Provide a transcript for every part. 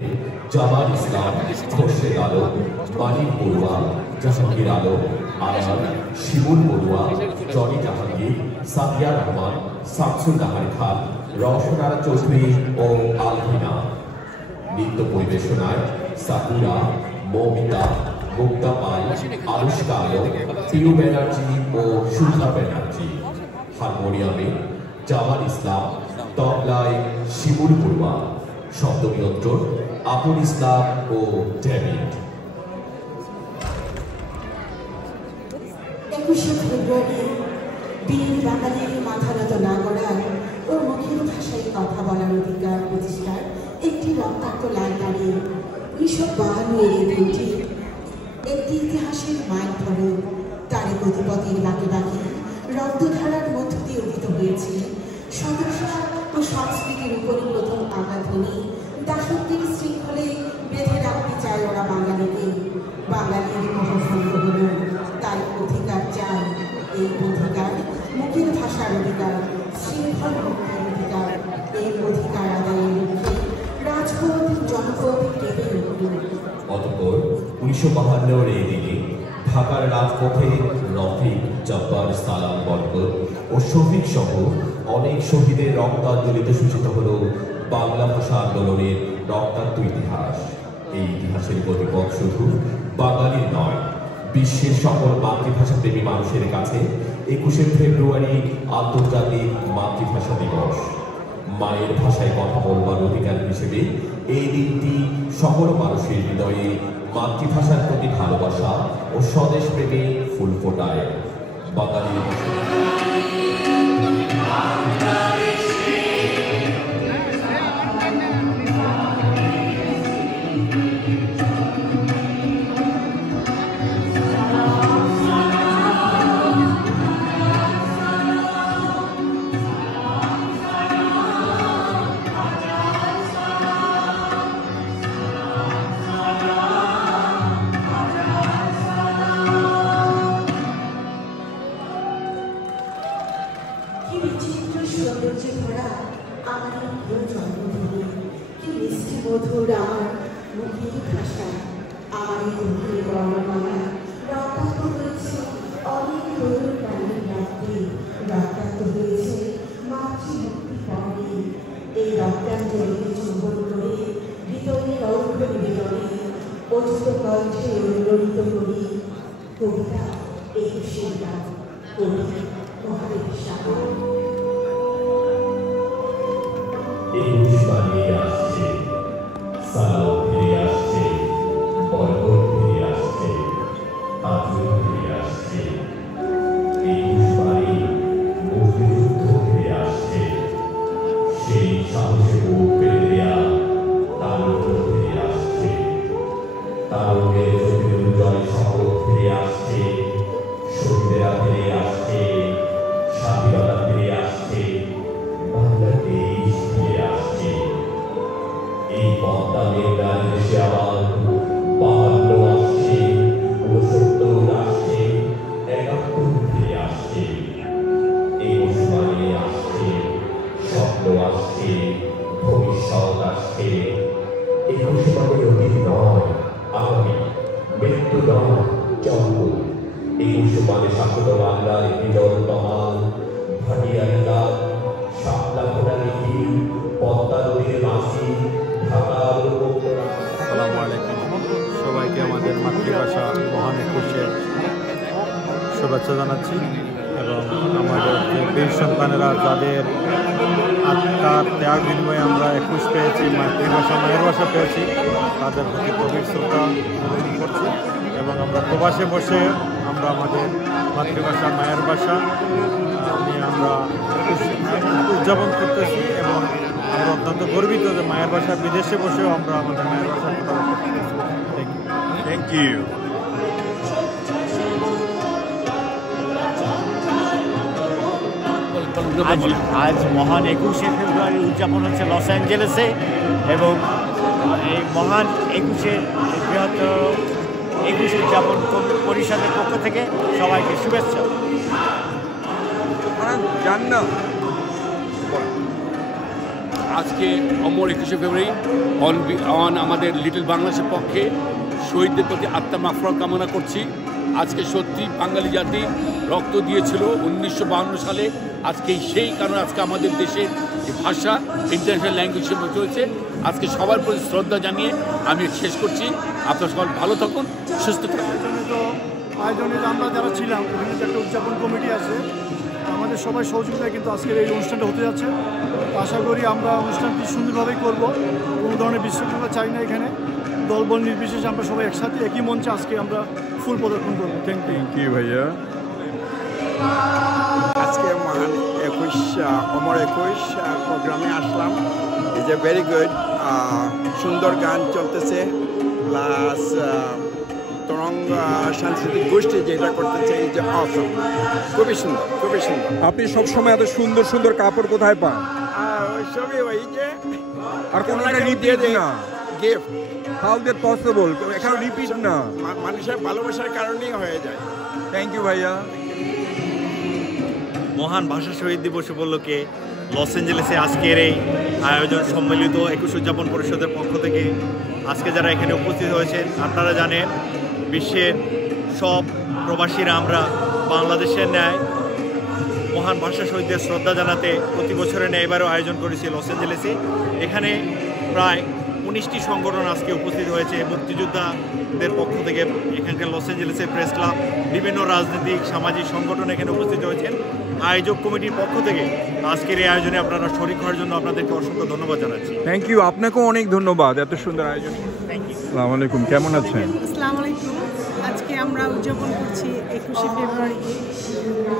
জামাল ইসলাম, খোরশেদ আলম, মানিক বড়ুয়া, জাহাঙ্গীর আলম, আয়ান, শিমুল Barua, Johnny Jahangir, Sadia Rahman, Shamsul Nahar খান, রওশন আরা চৌধুরী ও আলহিনা। নৃত্য পরিবেশনায় sakura, Moumita, মুক্তা পাল, আনুষ্কা আলম, পিউ ব্যানার্জি ও সুধা ব্যানার্জি। হারমোনিয়ামে জামাল ইসলাম, তবলায় শিমুল বড়ুয়া, শব্দ নিয়ন্ত্রণ আবুল ইসলাম ও ডেভিড। 21শে ফেব্রুয়ারি বীর বাঙালির মাথা নত না করার ও মুখের ভাষায় কথা বলার অধিকার প্রতিষ্ঠার একটি রক্তাক্ত লাইন দাঁড়িয়ে 1952 এই দিনটি একটি ইতিহাসের মাইল ফলক। তার গতিপথের বাকি বাকি রক্তধারার মধ্য দিয়ে উদিত হয়েছে সদস্যা ও সংস্কৃতির উপরে প্রথম আঘাতধ্বনি। দাসত্বের শৃঙ্খলে বেঁধে রাখতে চায় ওরা বাঙালিকে। বাঙালির মহাসংঘ হল তার অধিকার চায়। এই অধিকার মুখের ভাষার অধিকার, শৃঙ্খল মুক্তির অধিকার। এই অধিকার আদায়ের লক্ষ্যে রাজপথ জনপথ কেঁপে উঠল। অতঃপর 1952 এই দিনে ঢাকার রাজপথে রফিক, জব্বার, সালাম, বরকত ও শফিক সহ অনেক শহীদের রক্তাঞ্জলিতে সূচিত হল বাংলা ভাষা আন্দোলনের রক্তাক্ত ইতিহাস। এই ইতিহাসের গতিপথ শুধু বাঙালির নয়, বিশ্বের সকল মাতৃভাষা প্রেমী মানুষের কাছে 21শে ফেব্রুয়ারি আন্তর্জাতিক মাতৃভাষা দিবস। মায়ের ভাষায় কথা বলবার অধিকার হিসেবে এই দিনটি সকল মানুষের হৃদয়ে মাতৃভাষার প্রতি ভালোবাসা ও স্বদেশ প্রেমে ফুল ফোটায়। বাঙালির মধুর আমার মুখের ভাষা, আমার মুখের বর্ণমালা রক্তাক্ত হয়েছে অনেক তরুণ প্রাণীর রাত্রি, রক্তাক্ত হয়েছে মাতৃমুক্তি পর্বে। এই রক্তাঞ্জলিকে চুম্বন করে হৃদয়ে রৌদ্র নিবেদনে অচিত কণ্ঠে অনুরণিত করি কবিতা 21শে গান কবি মহাদেব সাহা। 21 বানিয়ে আসছে, সালাম ফিরে আসছে, বরকত ফিরে আসছে, আজও ফিরে আসছে। 21 বারে মুক্তিযুদ্ধ ফিরে আসছে, সেই সাহসে বুক পেরে দেয়া তারুণ্য ফিরে আসছে। তারুণ্যের চোখের উজ্জ্বল শপথ ফিরে আসছে, শহীদেরা ফিরে আসছে, স্বাধীনতা ফিরে আসছে, বাংলাদেশ ফিরে আসছে। এই পদ্মা মেঘনার দেশে আবার 52 আসছে, 69 আসছে, 71 ফিরে আসছে। এই মুসলমানে আসছে, স্বপ্ন আসছে, ভবিষ্যৎ আসছে। এই মুসলমানের অতীত নয় আগামী, মৃত্যু নয় জন্ম। এই মুসলমানের শাসন বাংলায় বিদল তমাল, ভাটিয়ার গান, শাপলা ফোটা লিখি, পদ্মা নদীর মাঝি, ঢাকার। আসসালামু আলাইকুম, সবাইকে আমাদের মাতৃভাষা মহান 21-এর শুভেচ্ছা জানাচ্ছি। এবং আমাদের যে বীর সন্তানেরা যাদের আত্মার ত্যাগ বিনিময়ে আমরা 21 পেয়েছি, মাতৃভাষা মায়ের ভাষা পেয়েছি, তাদের প্রতি গভীর শ্রদ্ধা নিবেদন করছি। এবং আমরা প্রবাসে বসে আমরা আমাদের মাতৃভাষা মায়ের ভাষা নিয়ে আমরা উদযাপন করতেছি। এবং আমরা অত্যন্ত গর্বিত যে মায়ের ভাষা বিদেশে বসেও আমরা আমাদের মায়ের ভাষার কথা বলতেছি। Thank you. আজ মহান 21শে ফেব্রুয়ারি উদযাপন হচ্ছে লস অ্যাঞ্জেলেসে। এবং এই মহান 21-এর বৃহত্তর 21 উদযাপন পরিষদের পক্ষ থেকে সবাইকে শুভেচ্ছা। আজকে অমর 21শে ফেব্রুয়ারি অন আমাদের লিটল বাংলাদেশের পক্ষে শহীদদের প্রতি আত্মা মাগফিরাত কামনা করছি। আজকে সত্যি বাঙালি জাতি রক্ত দিয়েছিল 1952 সালে। আজকে সেই কারণে আজকে আমাদের দেশের ভাষা ইন্টারন্যাশনাল ল্যাঙ্গুয়েজ হিসেবে চলেছে। আজকে সবার প্রতি শ্রদ্ধা জানিয়ে আমি শেষ করছি। আপনারা সবাই ভালো থাকুন, সুস্থ থাকুন। আয়োজনে আমরা যারা ছিলাম, এখানে যে একটা উদযাপন কমিটি আছে, আমাদের সবাই সহযোগিতায় কিন্তু আজকের এই অনুষ্ঠানটা হতে যাচ্ছে। আশা করি আমরা অনুষ্ঠানটি সুন্দরভাবেই করব, কোনো ধরনের বিশৃঙ্খলা চাই না। এখানে দলবল নির্বিশেষে আমরা সবাই একসাথে একই মঞ্চে আজকে আমরা ফুল প্রদর্শন করবো। থ্যাংক ইউ ভাইয়া। আজকে মহান 21 অমর 21 প্রোগ্রামে আসলাম। ইজ এ ভেরি গুড, সুন্দর গান চলতেছে, প্লাস তরঙ্গ সাংস্কৃতিক গোষ্ঠী যেটা করতেছে এই যে অসম, খুবই সুন্দর, খুবই সুন্দর। আপনি সবসময় এত সুন্দর সুন্দর কাপড় কোথায় পান? সবই ওই যে আর কোনোটা রিপিট না, গিফট। How that possible? এখানে রিপিট না, মানুষের ভালোবাসার কারণেই হয়ে যায়। থ্যাংক ইউ ভাইয়া। মহান ভাষা শহীদ দিবস উপলক্ষে লস অ্যাঞ্জেলেসে আজকের এই আয়োজন সম্মিলিত 21 উদযাপন পরিষদের পক্ষ থেকে আজকে যারা এখানে উপস্থিত হয়েছেন, আপনারা জানেন বিশ্বের সব প্রবাসীরা আমরা বাংলাদেশের ন্যায় মহান ভাষা শহীদদের শ্রদ্ধা জানাতে প্রতি বছরের ন্যায় এবারও আয়োজন করেছি লস অ্যাঞ্জেলেসে। এখানে প্রায় 19টি সংগঠন আজকে উপস্থিত হয়েছে। মুক্তিযোদ্ধাদের পক্ষ থেকে এখানকার লস অ্যাঞ্জেলেসের প্রেস ক্লাব, বিভিন্ন রাজনৈতিক সামাজিক সংগঠন এখানে উপস্থিত হয়েছেন। আয়োজক কমিটির পক্ষ থেকে আজকের এই আয়োজনে আপনারা শরীক হওয়ার জন্য আপনাদেরকে অসংখ্য ধন্যবাদ জানাচ্ছি। থ্যাংক ইউ, আপনাকেও অনেক ধন্যবাদ এত সুন্দর আয়োজন। আসসালামু আলাইকুম, কেমন আছেন? আসসালামু আলাইকুম। আজকে আমরা উদযাপন করছি 21শে ফেব্রুয়ারিকে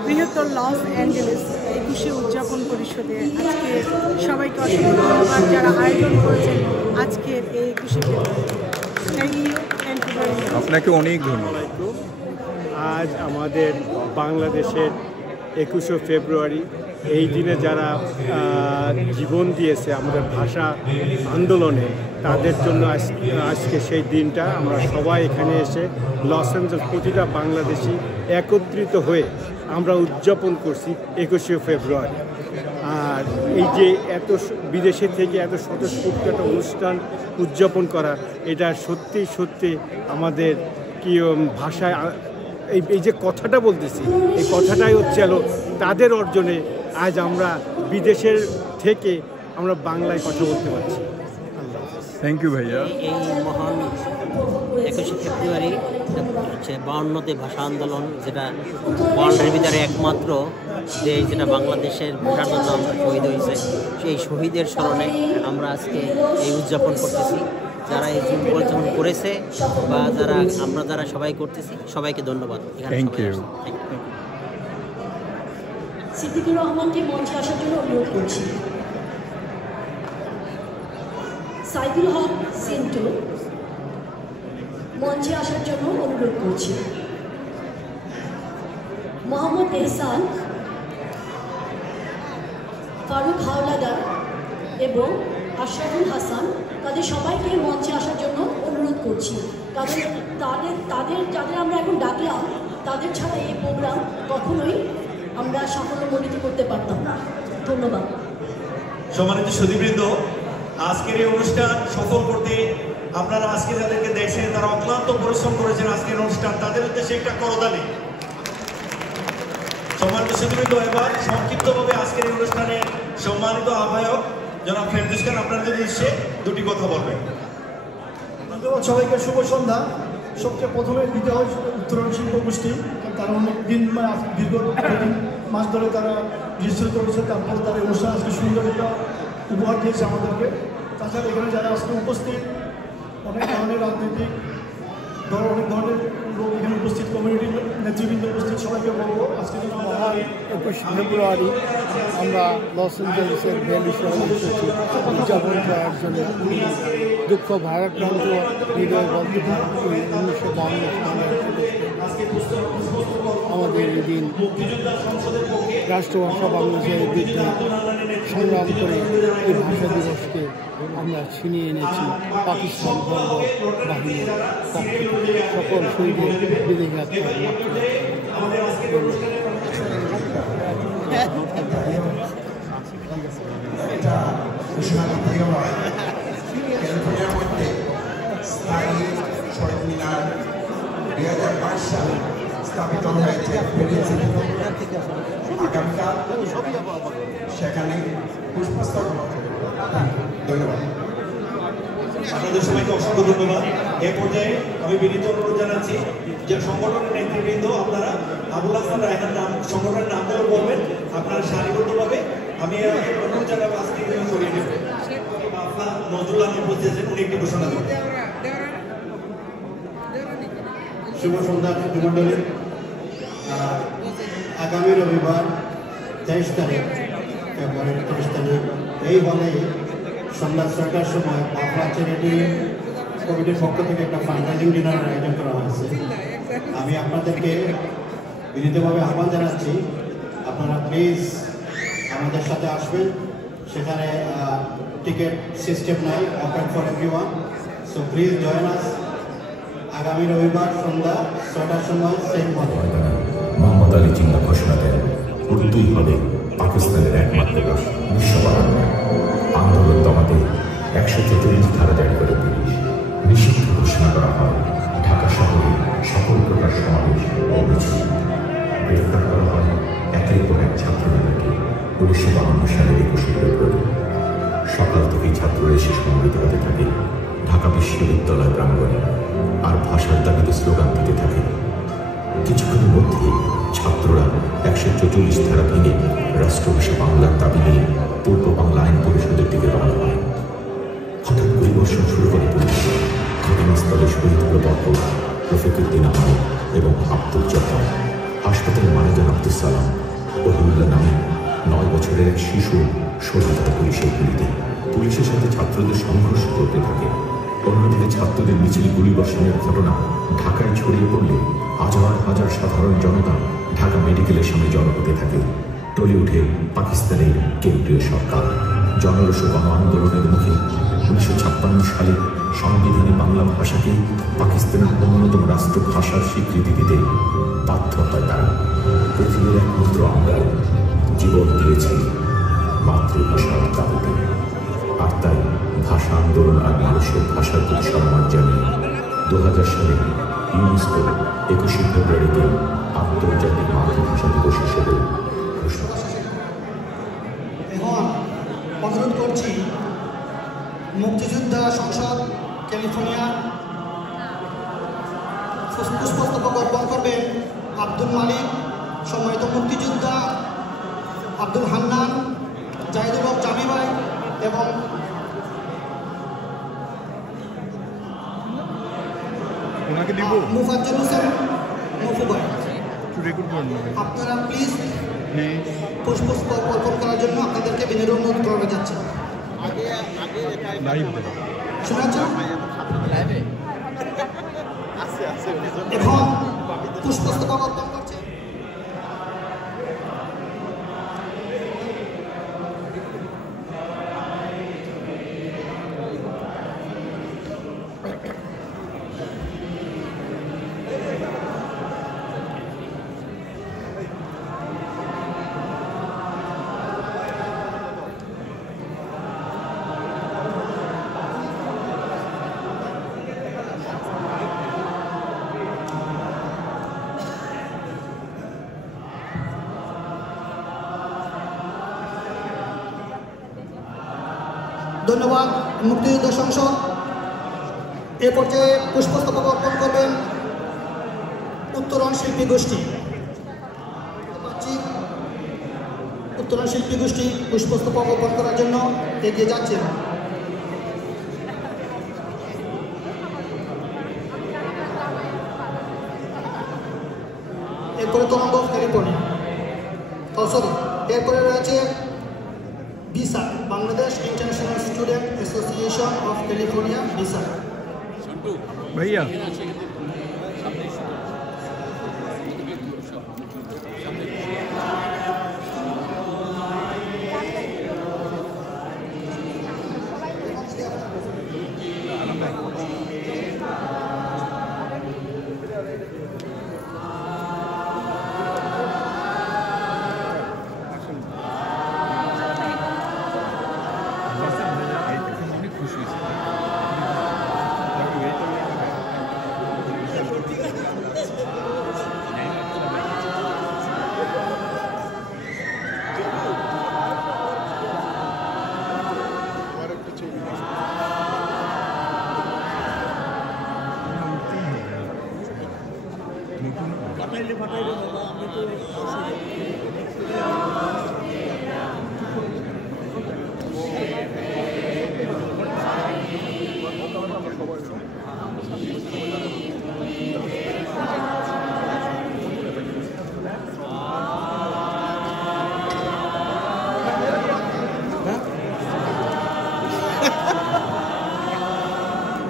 বৃহত্তর লস অ্যাঞ্জেলেস 21শে উদযাপন পরিষদে। আজকে সবাইকে অসংখ্য ধন্যবাদ যারা আয়োজন করেছেন আজকের এই 21শে February. Thank you, thank you very much. আপনাকে অনেক ধন্যবাদ। আজ আমাদের বাংলাদেশের 21শে ফেব্রুয়ারি, এই দিনে যারা জীবন দিয়েছে আমাদের ভাষা আন্দোলনে, তাদের জন্য আজকে সেই দিনটা আমরা সবাই এখানে এসে লস অ্যাঞ্জেলেস প্রতিটা বাংলাদেশি একত্রিত হয়ে আমরা উদযাপন করছি 21শে ফেব্রুয়ারি। আর এই যে এত বিদেশে থেকে এত স্বতঃস্ফূর্ত একটা অনুষ্ঠান উদযাপন করা, এটা সত্যি সত্যি আমাদের কি ভাষায় এই যে কথাটা বলতেছি, এই কথাটাই হচ্ছে তাদের অর্জনে আজ আমরা বিদেশের থেকে আমরা বাংলায় কথা বলতে পারছি। থ্যাংক ইউ ভাইয়া। এই মহান 21শে ফেব্রুয়ারি হচ্ছে 52তে ভাষা আন্দোলন, যেটা ওয়ার্ল্ডের ভিতরে একমাত্র দেশ যেটা বাংলাদেশের ভাষার জন্য আমরা শহীদ হয়েছে, সেই শহীদের স্মরণে আমরা আজকে এই উদযাপন করতেছি। যারা এই উদযাপন করেছে বা যারা সবাই করতেছি, সবাইকে ধন্যবাদ। Thank you. সিদ্দিকুর রহমানকে মঞ্চে আসার জন্য অনুরোধ করছি। সাইদুল হক সিন্টু মঞ্চে আসার জন্য অনুরোধ করছি। মোহাম্মদ এহসান, ফারুক হাওলাদার এবং আশরাফুল হাসান, তাদের সবাইকে মঞ্চে আসার জন্য অনুরোধ করছি। কারণ যাদের আমরা এখন ডাকলাম, তাদের ছাড়া এই প্রোগ্রাম কখনোই আমরা সাফল্যমণ্ডিত করতে পারতাম না। ধন্যবাদ। সম্মানিত সুধীবৃন্দ, আজকের এই অনুষ্ঠান সফল করতে আপনারা আজকে যাদেরকে দেখছেন, তারা অক্লান্ত পরিশ্রম করেছেন আজকের অনুষ্ঠান, তাদের উদ্দেশ্যে একটা করতালি। সম্মানিত সুধীবৃন্দ, এবার সংক্ষিপ্তভাবে আজকের এই অনুষ্ঠানের সম্মানিত আহ্বায়ক জনাব ফেরদৌস খান আপনাদের উদ্দেশ্যে দুটি কথা বলবেন। সবাইকে শুভ সন্ধ্যা। সবচেয়ে প্রথমে দিতে হয় উত্তরণ শিল্প গোষ্ঠী, তারা অনেক দিন দীর্ঘ মাস ধরে তারা রেজিস্টার করেছে, তারপর তারা অনুষ্ঠান আজকে সুন্দর একটা উপহার দিয়েছে আমাদেরকে। তাছাড়া এখানে যারা আজকে উপস্থিত, অনেক ধরনের রাজনৈতিক দল, অনেক ধরনের লোক এখানে উপস্থিত, কমিউনিটির নেতৃবৃন্দ উপস্থিত, সবাইকে বলবো আজকে মহান 21 ফেব্রুয়ারি আমরা লস অ্যাঞ্জেলেসের ভ্যালি শহরে এসেছি উদযাপন করার জন্য। দুঃখ ভারাক্রান্ত হৃদয় বলতে 1952 সালে আমাদের এই দিন রাষ্ট্রভাষা বাংলাদেশের বিরুদ্ধে সংগ্রাম করে এই ভাষা দিবসকে আমরা ছিনিয়ে এনেছি পাকিস্তান বর্গ বাহিনীর পক্ষে। সকল শহীদের বিদেহী আত্মার ঘোষণা করতে হয় ক্যালিফোর্নিয়ার মধ্যে স্থায়ী শহীদ মিনার 2005 সালে স্থাপিত হয়েছে। আগামীকাল সেখানে পুষ্পস্তবক। ধন্যবাদ। আপনাদের সবাইকে অসংখ্য ধন্যবাদ। এ পর্যায়ে আমি বিনীত অনুরোধ জানাচ্ছি যে সংগঠনের নেতৃবৃন্দ আপনারা আবুল হাসান রায়হান নাম সংগঠনের নাম ধরে বলবেন, আপনারা সারিবদ্ধভাবে। আমি অনুরোধ জানাবো আজকে সরিয়ে নেব। আপনার নজরুল আলম উপস্থিত আছেন, উনি একটি ঘোষণা দেবেন। শুভ সন্ধ্যা মণ্ডলী। আগামী রবিবার 23 তারিখ ফেব্রুয়ারির 23 তারিখ এই হলে সন্ধ্যা 6টার সময় বাফলা চ্যারিটি কমিটির পক্ষ থেকে একটা ফান্ডরাইজিং ডিনারের আয়োজন করা হয়েছে। আমি আপনাদেরকে বিনীতভাবে আহ্বান জানাচ্ছি, আপনারা প্লিজ আমাদের সাথে আসবেন। সেখানে টিকিট সিস্টেম নাই, open for everyone, so please join us. আগামী রবিবার সন্ধ্যা 6টার সময় সেম হলে। মোহাম্মদ আলী জিন্না ঘোষণা দেন, উর্দুই হবে পাকিস্তানের একমাত্র বিশ্ববাহান্ন। আন্দোলন দমাতে 144 ধারা জারি করে পুলিশ। নিষিদ্ধ ঘোষণা করা হয় ঢাকা শহরে সকল প্রকার সমাবেশ ও মিছিল। গ্রেফতার করা হয় একের পর এক ছাত্রনেতাকে। 1952 সালের 21 ফেব্রুয়ারি সকাল থেকেই ছাত্ররা এসে সমবেত হতে থাকে ঢাকা বিশ্ববিদ্যালয় প্রাঙ্গণে, আর ভাষার দাবিতে স্লোগান দিতে থাকে। কিছুক্ষণের মধ্যে ছাত্ররা 144 ধারা ভেঙে রাষ্ট্রভাষা বাংলার দাবি নিয়ে পূর্ব বাংলা আইন পরিষদের দিকে রওনা হয়। হঠাৎ পরিবর্ষণ শুরু করে পুলিশ। ঘটনাস্থলে শহীদ হল বরকত, রফিকুদ্দিন আহমেদ এবং আব্দুল জব্বার। হাসপাতালে মারা যান আব্দুল সালাম। ওহিউল্লাহ নামে 9 বছরের এক শিশু শহীদ হয় পুলিশের গুলিতে। পুলিশের সাথে ছাত্রদের সংঘর্ষ করতে থাকে। অন্যদিকে ছাত্রদের মিছিল গুলিবর্ষণের ঘটনা ঢাকায় ছড়িয়ে পড়লে হাজার হাজার সাধারণ জনতা ঢাকা মেডিকেলের সামনে জড়ো হতে থাকে। টলে উঠে পাকিস্তানের কেন্দ্রীয় সরকার। জনরোষ গণ আন্দোলনের মুখে 1956 সালে সংবিধানে বাংলা ভাষাকে পাকিস্তানের অন্যতম রাষ্ট্রভাষার স্বীকৃতি দিতে বাধ্য হয় তারা। পৃথিবীর একমাত্র আমরা জীবন দিয়েছি মাতৃভাষার দাবিতে। আর তাই ভাষা আন্দোলন আর মানুষের ভাষার প্রতি সম্মান জানিয়ে 2000 সালে ইউনেস্কো 21 ফেব্রুয়ারিতে আন্তর্জাতিক মাতৃভাষা দিবস হিসেবে ঘোষণা। এখন অনুরোধ করছি মুক্তিযোদ্ধা সংসদ ক্যালিফোর্নিয়া পুষ্পস্তবক অর্পণ করবেন আব্দুল মালিক, সম্মানিত মুক্তিযোদ্ধা আব্দুল হান্নান, জাহিদুল হক জামি ভাই এবং ওনাকে দিব মুফাজ্জল হোসেন মুফু ভাই। আপনারা প্লিজ পুষ্পস্তবক অর্পণ করার জন্য আপনাদেরকে বিনীত অনুরোধ করা যাচ্ছে। শোনা যাচ্ছে? এখন পুষ্পস্তবক অর্পণ করছে ধন্যবাদ। মুক্তিযুদ্ধ সংসদ এ পর্যায়ে পুষ্পস্তবক অর্পণ করবেন উত্তরণ শিল্পী গোষ্ঠী। উত্তরণ শিল্পী গোষ্ঠী পুষ্পস্তবক অর্পণ করার জন্য এগিয়ে যাচ্ছেন। এরপরে তরঙ্গ ক্যালিফোর্নিয়া, সরি, এরপরে রয়েছে BISA, Bangladesh international student association of California, BISA. ভাইয়া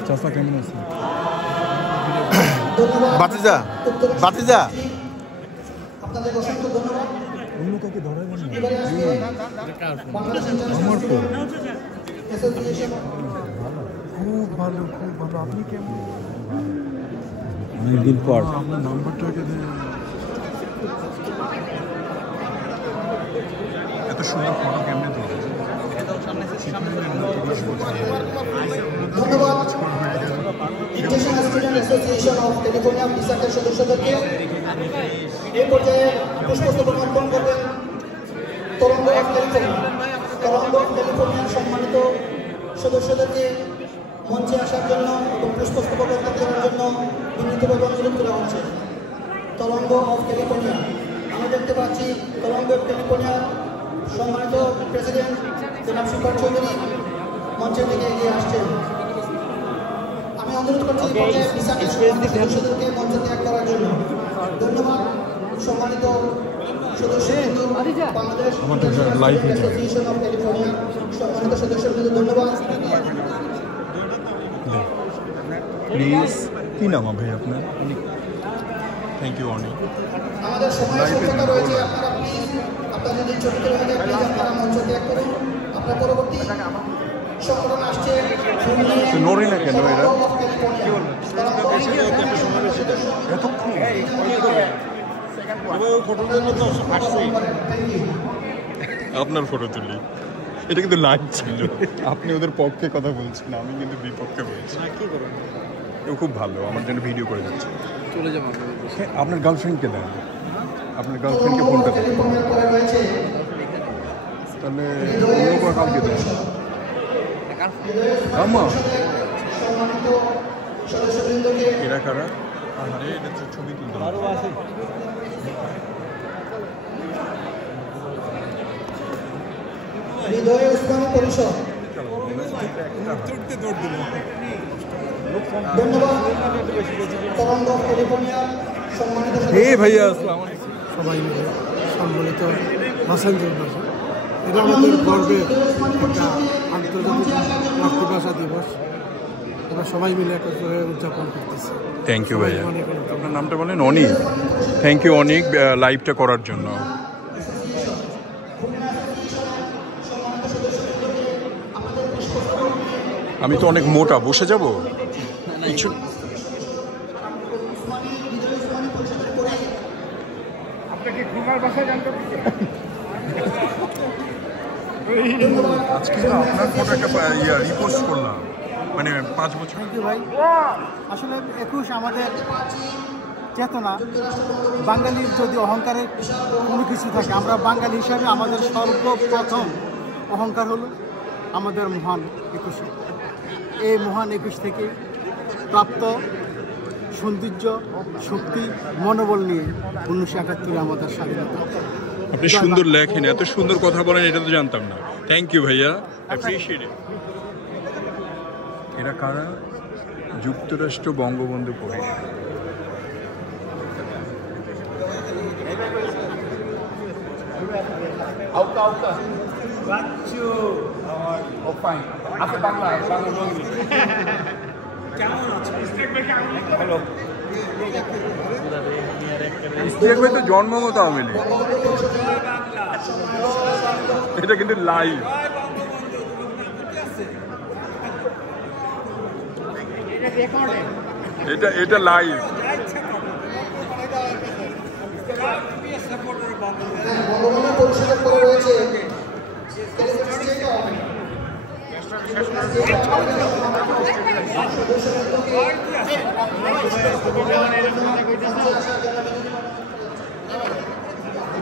চাচা কেমন আছে? বাতিজা বাতিজা আপনাদের অসংখ্য ধন্যবাদ। অন্য কাউকে ধরাই বল এবারে আসবে বাংলাদেশ আমার তো অ্যাসোসিয়েশন। খুব ভালো খুব ভালো। আপনি কেমন? অনেকদিন পর আপনার নাম্বারটা দেন। এত সুন্দর ফটো কেমনে তোলে? ধন্যবাদ international student association of California বিসাকের সদস্যদেরকে। এই পর্যায়ে পুষ্পস্তবক অর্পণ করবেন তরঙ্গ অফ ক্যালিফোর্নিয়ার সম্মানিত সদস্যদেরকে মঞ্চে আসার জন্য এবং পুষ্পস্তবক অর্পণ করার জন্য বিনীতভাবে অনুরোধ করা হচ্ছে। তরঙ্গ অফ ক্যালিফোর্নিয়া, আমরা দেখতে পাচ্ছি তরঙ্গ অফ ক্যালিফোর্নিয়ার সম্মানিত প্রেসিডেন্ট জনাব শিখর চৌধুরী মঞ্চের দিকে এগিয়ে আসছেন। আমি অনুরোধ করছি বিসাকের সম্মানিত সদস্যদেরকে মঞ্চ ত্যাগ করার জন্য। ধন্যবাদ সম্মানিত সদস্যবৃন্দ, বাংলাদেশ অ্যাসোসিয়েশন অফ ক্যালিফোর্নিয়া সম্মানিত সদস্যবৃন্দ, ধন্যবাদ। প্লিজ কি নাম ভাই আপনার? থ্যাংক ইউ অনেক। আমাদের সময় স্বল্পতা রয়েছে, আপনারা প্লিজ আপনাদের যদি চরিত্র হয়ে যায় প্লিজ আপনারা মঞ্চ ত্যাগ করুন। আপনার পরবর্তী সংগঠন আসছে নড়ে না কেন এরা? আপনার ফটো তুলি, এটা কিন্তু লাইভ ছিল। আপনি ওদের পক্ষে কথা বলছেন, আমি কিন্তু বিপক্ষে বলছি। ও খুব ভালো, আমার জন্য ভিডিও করে যাচ্ছে। চলে যাবো আপনার গার্লফ্রেন্ডকে দেন, আপনার গার্লফ্রেন্ডকে ফোনটা দেন, তাহলে অন্য কোনো কাউকে দেন। এরা কারা? আরে এটা তো ছবি তুলতে আরো আছে। হৃদয় উসমানী পরিষদ, ধন্যবাদ। তরঙ্গ ক্যালিফোর্নিয়া সম্মানিত ভাইয়া আসসালামু আলাইকুম। সবাই মিলে সম্মিলিত ভাষাঞ্জল ভাষা, এটা আমাদের গর্বের একটা আন্তর্জাতিক মাতৃভাষা দিবস। আমরা সবাই মিলে একত্রে উদযাপন করতেছি। থ্যাংক ইউ ভাইয়া। আপনার নামটা বলেন? অনিক। থ্যাংক ইউ অনিক লাইভটা করার জন্য। আমি তো অনেক মোটা, বসে যাব কিছু। আজকে তো আপনার ফটো একটা রিপোস্ট করলাম, মানে 5 বছর। ভাই আসলে 21 আমাদের চেতনা। বাঙালির যদি অহংকারের কোনো কিছু থাকে, আমরা বাঙালি হিসাবে আমাদের সর্বপ্রথম অহংকার হলো আমাদের মহান 21। এই মহান 21 থেকে প্রাপ্ত সৌন্দর্য, শক্তি, মনোবল নিয়ে 1971 আমাদের স্বাধীনতা। আপনি সুন্দর লেখেন, এত সুন্দর কথা বলেন, এটা তো জানতাম না। থ্যাংক ইউ ভাইয়া, অ্যাপ্রিশিয়েট ইট। এরা কারা? যুক্তরাষ্ট্র বঙ্গবন্ধু পরিষদ। তো জন্মগত আওয়ামী লীগ, এটা কিন্তু লাইভ। এটা লাইভ। বঙ্গবন্ধু পরিষদের পরে রয়েছে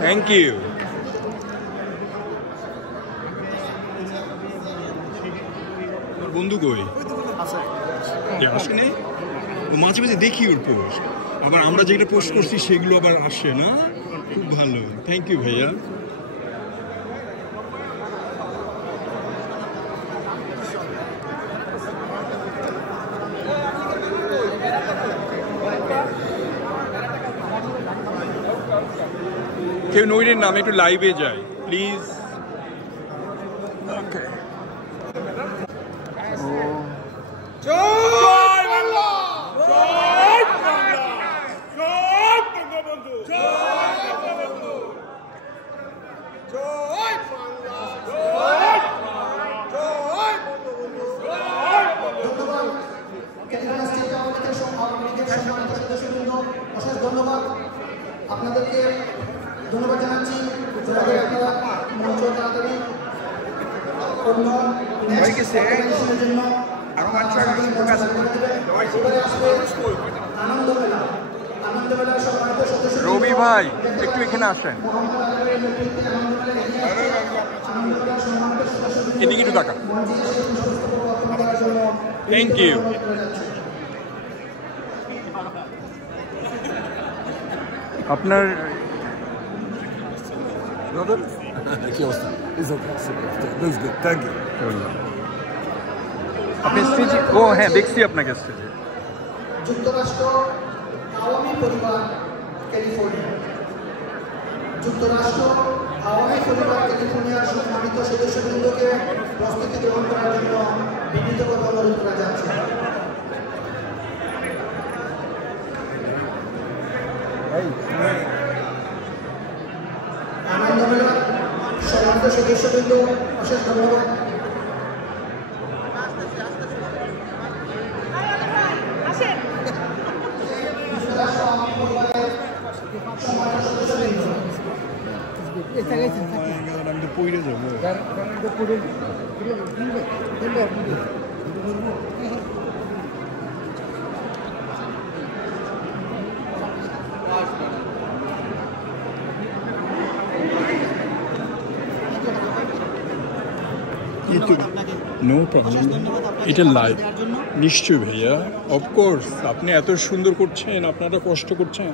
থ্যাংক ইউ। বন্ধু কই? আসেনি? ও মাঝে মাঝে দেখি ওর পোস্ট। আবার আমরা যেটা পোস্ট করছি সেগুলো আবার আসে না, খুব ভালো, থ্যাংক ইউ ভাইয়া। কেউ নইরের নামে একটু লাইভে যায় প্লিজ। জয় বাংলা, জয় বাংলা, জয় বঙ্গবন্ধু, জয় বঙ্গবন্ধু, জয় বাংলা, জয় জয় বঙ্গবন্ধু, জয় বঙ্গবন্ধু। কেন্দ্রীয় স্টেট আওয়ামী লীগের সম্মানিত সদস্যবৃন্দ, অশেষ ধন্যবাদ আপনাদেরকে, ধন্যবাদ জানাচ্ছি যাদের আপনারা মঞ্চ তাড়াতাড়ি অন্য নেক্সটের জন্য এবারে আসবে আনন্দ মেলা। আনন্দ মেলার সম্মানিত সদস্য রবি ভাই একটু এখানে আসেন, এদিকে একটু টাকা, থ্যাংক ইউ। আপনার কি অবস্থা? Thank you. আপনি স্টেজে? ও হ্যাঁ, দেখছি আপনাকে স্টেজে। যুক্তরাষ্ট্র আওয়ামী পরিবার ক্যালিফোর্নিয়া, যুক্তরাষ্ট্র আওয়ামী পরিবার ক্যালিফোর্নিয়ার সম্মানিত সদস্যবৃন্দকে প্রস্তুতি গ্রহণ করার জন্য বিনীতভাবে অনুরোধ করা যাচ্ছে। আনন্দ মেলার সম্মানিত সদস্যবৃন্দ, অশেষ ধন্যবাদ। আমি তো পইরে যাবো। নো প্রবলেম, এটা লাইভ নিশ্চয়ই ভাইয়া, অফকোর্স। আপনি এত সুন্দর করছেন, আপনারা কষ্ট করছেন।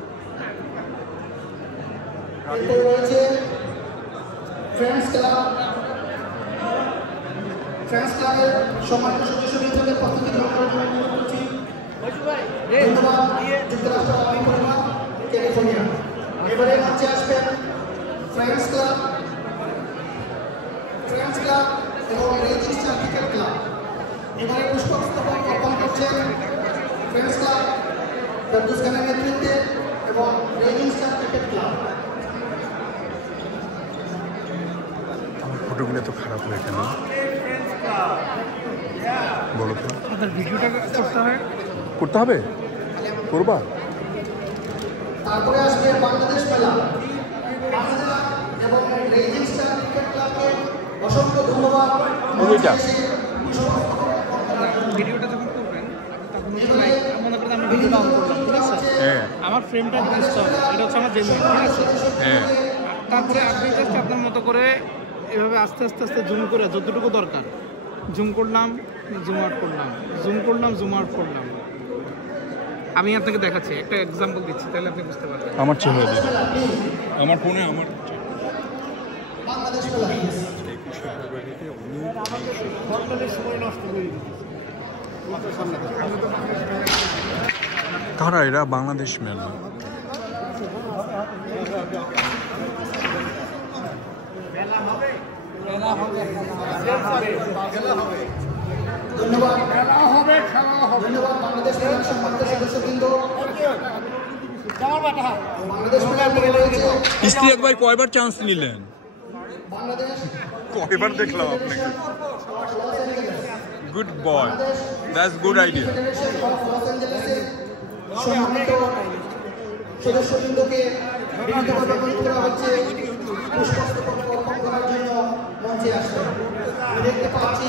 ফ্রেন্ডস ক্লাবের সম্মানিত সদস্যবৃন্দদের প্রস্তুতি গ্রহণ করার জন্য অনুরোধ করছি। ধন্যবাদ যুক্তরাষ্ট্র আওয়ামী পরিবার ক্যালিফোর্নিয়া। এবারে মঞ্চে আসবেন ফ্রেন্ডস ক্লাব এবং রেজিং স্টার ক্রিকেট ক্লাব। এবারে পুষ্পস্তবক অর্পণ করছেন ফ্রেন্ডস ক্লাব ফেরদৌস খানের নেতৃত্বে এবং রেজিং স্টার ক্রিকেট ক্লাব। ফটোগুলো তো খারাপ হয়ে গেল, বলো তো। আপনার ভিডিওটা করতে হবে, করবা। তারপরে আসবে বাংলাদেশ মেলা। এবং রেজিং স্টার ক্রিকেট ক্লাবকে অসংখ্য ধন্যবাদ। ভিডিওটা যখন করবেন তখন মনে করেন আমি ভিডিওটা অন করলাম, ঠিক আছে? আমার ফ্রেমটা বুঝতে হবে, এটা হচ্ছে আমার জেনুইন, ঠিক আছে? তারপরে আপনি জাস্ট আপনার মতো করে এভাবে আস্তে আস্তে আস্তে জুম করে যতটুকু দরকার জুম করলাম, জুম আউট করলাম, জুম করলাম, জুম আউট করলাম। আমি আপনাকে দেখাচ্ছি, একটা এক্সাম্পল দিচ্ছি, তাহলে আপনি বুঝতে পারবেন। আমার চেহারা দিন, আমার ফোনে আমার কারা এরা? বাংলাদেশ মেলা। ধন্যবাদ ধন্যবাদ বাংলাদেশ মেলার সম্মানিত সদস্যবৃন্দ। বাংলাদেশ মেলার মনে রয়েছে ইস্তিয়াক ভাই কয়বার চান্স নিলেন? বাংলাদেশ কয়বার দেখলাম আপনাকে? Good boy, that's good idea. সম্মানিত সদস্যবৃন্দকে বিনীতভাবে অনুরোধ করা হচ্ছে পুষ্পস্তবক অর্পণ করার জন্য মঞ্চে আসবেন। দেখতে পাচ্ছি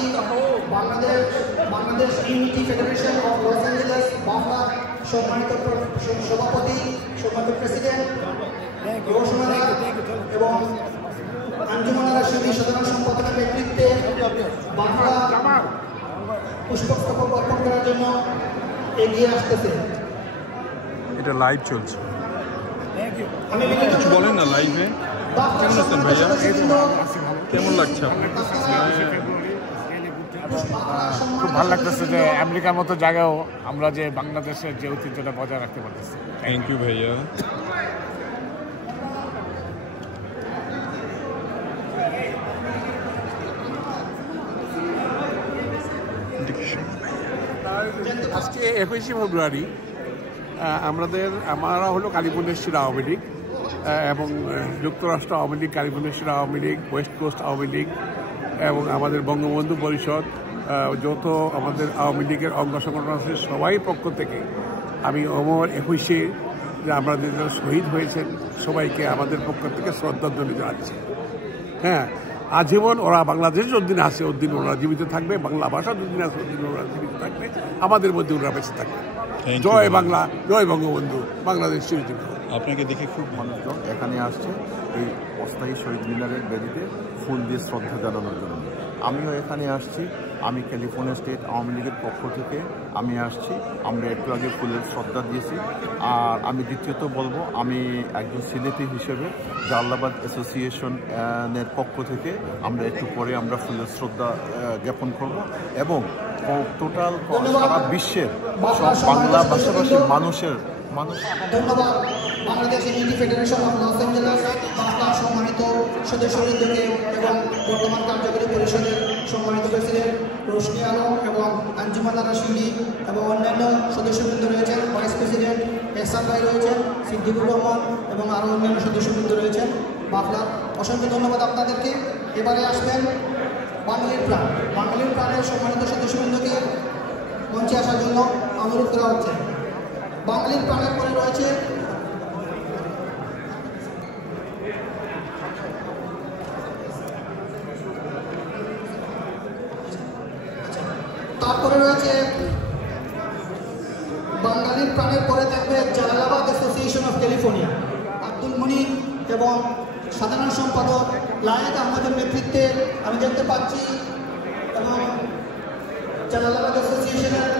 Bangladesh unity federation of Los Angeles সম্মানিত সভাপতি, সম্মানিত প্রেসিডেন্ট ঘোষণা এবং আঞ্জুমানারা সমিতি সাধারণ সম্পাদকের নেতৃত্বে বাংলা পুষ্পস্তবক অর্পণ করার জন্য এগিয়ে আসতেছে। এটা লাইভ চলছে। কিছু বলেন না লাইভে। কেমন আছেন ভাইয়া? কেমন লাগছে আপনার? খুব ভালো লাগতেছে যে আমেরিকার মতো জায়গাও আমরা যে বাংলাদেশের যে ঐতিহ্যটা বজায় রাখতে পারতেছি। থ্যাংক ইউ ভাইয়া। আজকে 21শে ফেব্রুয়ারি আমরা হলো কালীপুরেশ্বর আওয়ামী লীগ এবং যুক্তরাষ্ট্র আওয়ামী লীগ, কালীপুরেশ্বর আওয়ামী লীগ, ওয়েস্ট কোস্ট আওয়ামী লীগ এবং আমাদের বঙ্গবন্ধু পরিষদ, যত আমাদের আওয়ামী লীগের অঙ্গ সংগঠন আছে সবাই পক্ষ থেকে আমি অমর 21শে যে আমাদের যারা শহীদ হয়েছেন সবাইকে আমাদের পক্ষ থেকে শ্রদ্ধাঞ্জলি জানাচ্ছি। হ্যাঁ, আজীবন ওরা বাংলাদেশ যতদিন আছে ওদিন ওরা জীবিত থাকবে, বাংলা ভাষা যতদিন আছে ওদিন ওরা জীবিত থাকবে, আমাদের মধ্যে ওরা বেঁচে থাকবে। জয় বাংলা, জয় বঙ্গবন্ধু, বাংলাদেশ চিরজীবী। আপনাকে দেখে খুব মানুষজন এখানে আসছে এই অস্থায়ী শহীদ মিনারের বেদিতে ফুল দিয়ে শ্রদ্ধা জানানোর জন্য। আমিও এখানে আসছি, আমি ক্যালিফোর্নিয়া স্টেট আওয়ামী লীগের পক্ষ থেকে আমি আসছি। আমরা একটু আগে ফুলের শ্রদ্ধা দিয়েছি। আর আমি দ্বিতীয়ত বলবো, আমি একজন সিলেটি হিসেবে জালালাবাদ অ্যাসোসিয়েশনের পক্ষ থেকে আমরা একটু পরে আমরা ফুলের শ্রদ্ধা জ্ঞাপন করব এবং টোটাল সারা বিশ্বের সব বাংলা ভাষাভাষীর মানুষের ধন্যবাদ Bangladesh unity federation of Los Angeles বাংলার সম্মানিত সদস্যবৃন্দকে এবং বর্তমান কার্যকরী পরিষদের সম্মানিত প্রেসিডেন্ট রোশনি আলম এবং আঞ্জুমান আরা শিন্ডি এবং অন্যান্য সদস্যবৃন্দ রয়েছেন, ভাইস প্রেসিডেন্ট এহসান ভাই রয়েছেন, সিদ্দিকুর রহমান এবং আরও অন্যান্য সদস্যবৃন্দ রয়েছেন বাফলার। অসংখ্য ধন্যবাদ আপনাদেরকে। এবারে আসবেন বাঙালির প্রাণ। বাঙালির প্রাণের সম্মানিত সদস্যবৃন্দকে মঞ্চে আসার জন্য অনুরোধ করা হচ্ছে। বাঙালির প্রাণের পরে রয়েছে তারপরে রয়েছে বাঙালির প্রাণের পরে থাকবে Jalalabad association of California Abdul Munir এবং সাধারণ সম্পাদক লায়েক আহমদের নেতৃত্বে আমি দেখতে পাচ্ছি এবং জালালাবাদ অ্যাসোসিয়েশনের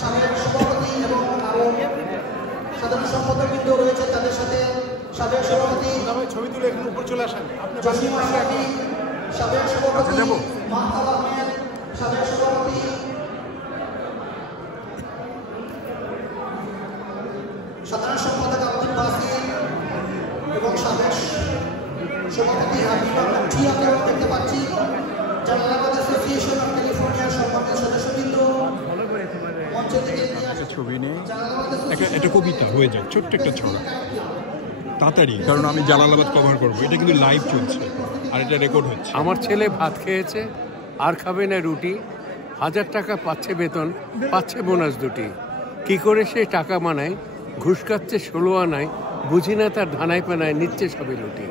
সাবেক সভাপতি এবং আরও সাধারণ সম্পাদক বৃন্দ রয়েছে, তাদের সাথে সাবেক সভাপতি ছবি তুলে এখানে উপর চলে আসেন, জসিম আশরাফি, সাবেক সভাপতি মাহতাব আহমেদ, সাবেক সভাপতি সাধারণ সম্পাদক আব্দুল বাসির এবং সাবেক সভাপতি হাবিব আহমেদ টিয়াকেও দেখতে পাচ্ছি। জালালাবাদ অ্যাসোসিয়েশন অফ ক্যালিফোর্নিয়ার সম্মানিত সদস্যবৃন্দ মঞ্চের দিকে একটা ছবি নিয়ে একটা কবিতা হয়ে যায়, ছোট্ট একটা ছড়া তাড়াতাড়ি, কারণ আমি জালালাবাদ কভার করবো। এটা কিন্তু লাইভ চলছে আর এটা রেকর্ড হচ্ছে। আমার ছেলে ভাত খেয়েছে আর খাবে না রুটি, 1000 টাকা পাচ্ছে বেতন, পাচ্ছে বোনাস 2টি। কি করে সে টাকা মানায়, ঘুষ খাচ্ছে 16 আনায়, বুঝি না তার ধানায় পানায় নিচ্ছে সবে লুটি।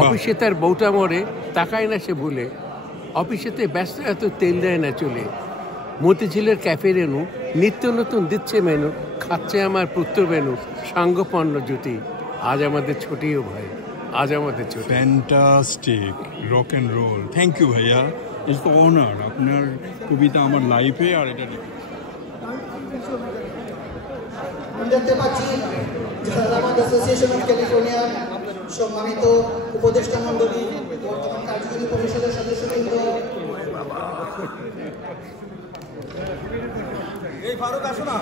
অফিসে তার বউটা মরে, তাকায় না সে ভুলে, অফিসেতে ব্যস্ত এত তেল দেয় না চলে। মতিঝিলের ক্যাফে রেনু নিত্য নতুন দিচ্ছে মেনু, খাচ্ছে আমার পুত্র বেনু, সাঙ্গপন্ন জুটি। আজ আমাদের ছুটিও ভাই, আজ আমাদের ছুটি। Fantastic rock and roll. Thank you ভাইয়া, ইটস দ্য অনার। আপনার কবিতা আমার লাইফে আর এটা দেখতে পাচ্ছি জালালাবাদ অ্যাসোসিয়েশন অফ ক্যালিফোর্নিয়া সম্মানিত উপদেষ্টা মণ্ডলী, বর্তমান কার্যকরী পরিষদের সদস্যবৃন্দ। এই ফারুক আসো না,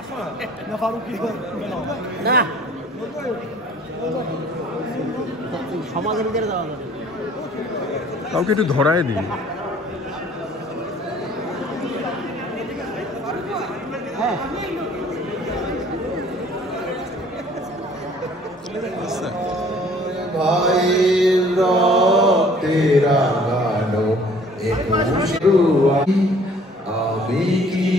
আসো না ফারুক কি না সমাজের ভিতরে যাওয়া যাবে, কাউকে একটু ধরায় দিন। ভাই তেরা গানো আমি কি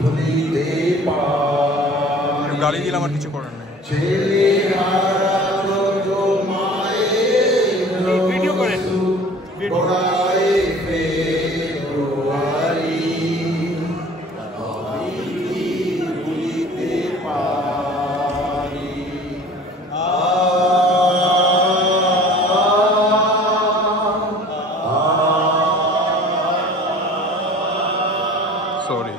ভুলিতে পারি, গালি দিলে আমার কিছু করার নেই। ছেলে ভিডিও করেন সরি।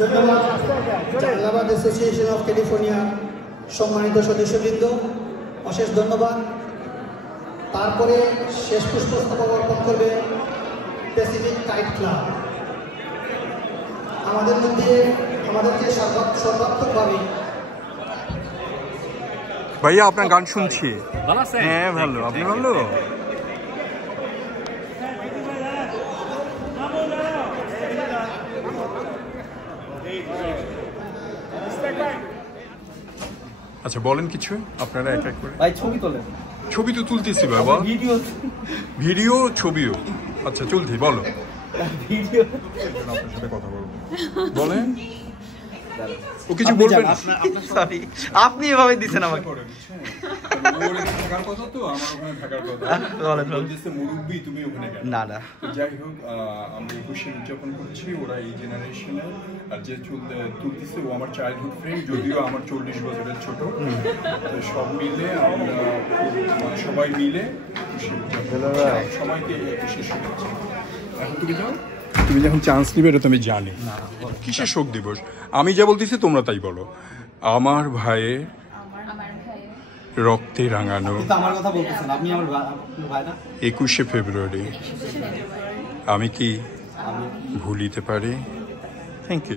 ধন্যবাদ জালালাবাদ অ্যাসোসিয়েশন অফ ক্যালিফোর্নিয়া সম্মানিত সদস্যবৃন্দ, অশেষ ধন্যবাদ। তারপরে শেষ পুষ্পস্তবক অর্পণ করবে প্যাসিফিক কাইট ক্লাব। আমাদের মধ্যে আমাদেরকে সর্বাত্মকভাবে ভাইয়া আপনার গান শুনছি। হ্যাঁ ভালো, আপনি ভালো? আচ্ছা বলেন কিছু আপনারা এক এক করে। ভাই ছবি তোলেন। ছবি তো তুলতেছি বাবা, ভিডিও ছবিও। আচ্ছা চলতি বলো। ভিডিও আপনার সাথে কথা বলবো, বলেন। ও কিছু বলবেন? সরি, আপনি এভাবে দিচ্ছেন আমাকে। থাকার কথা তো আমার ওখানে থাকার কথা। মুরব্বি তুমি ওখানে গেলে না না। যাই হোক, আমরা 21 উদযাপন করছি। ওরা এই জেনারেশনের, আর যে তুলতেছে ও আমার চাইল্ডহুড ফ্রেন্ড, যদিও আমার 40 বছরের ছোট। তো সব মিলে আমরা সবাই মিলে সবাইকে খুশি শুনেছি। এখন তুমি যাও, তুমি যখন চান্স নিবে এটা তো আমি জানি। কিসের শোক দিবস? আমি যা বলতেছি তোমরা তাই বলো। আমার ভাইয়ের রক্তে রাঙানো আমার কথা বলতেছেন আপনি, আমার ভাই না। 21শে ফেব্রুয়ারি আমি কি ভুলিতে পারি? Thank you.